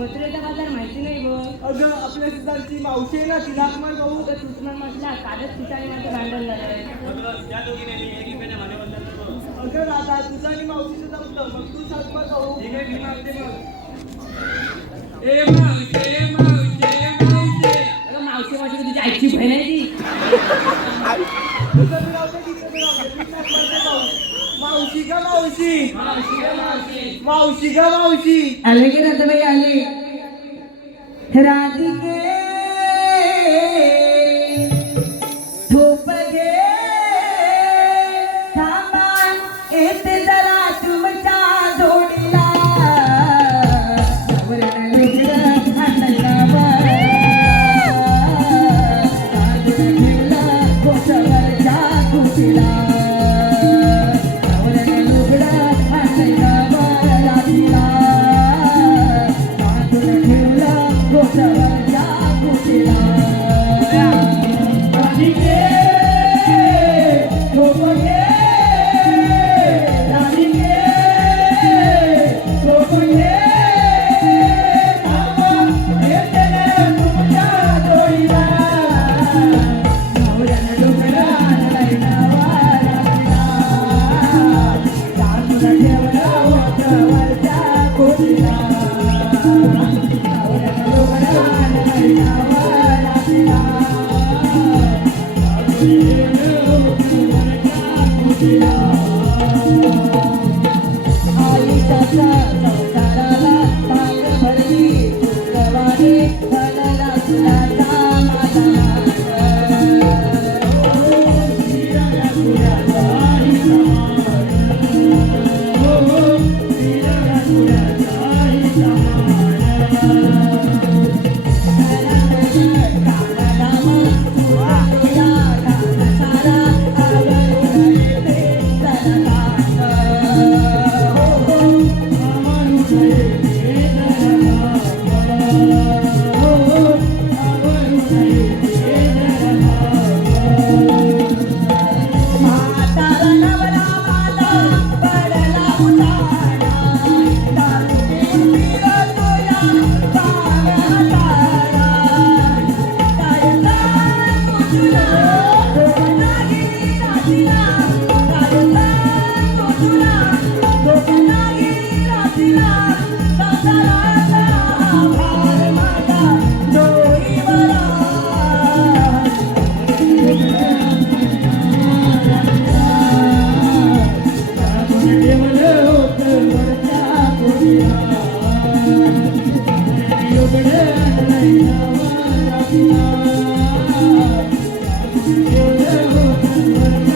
मथुरेचा बाजार माहिती नाही बघ. अगं आपल्या सिद्धांची मावशी आहे ना तिला मग भाऊ तर सुषमा म्हटला कालच तिचा आणि माझं भांडण झालंय. अगं राधा तुझं आणि मावशीचं जमतं मग तू सांग मग भाऊ ए मावशे मावशे मावशे. अगं मावशी माझी तुझी आईची बहीण आहे ती. तुझं दे, तिचं बी राहू दे. तू सांग मग भाऊ. मावशी का मावशी? मावशी गं मावशी? मावशी का मावशी? आले की आले राधिके Yeah. Yeah. 嗯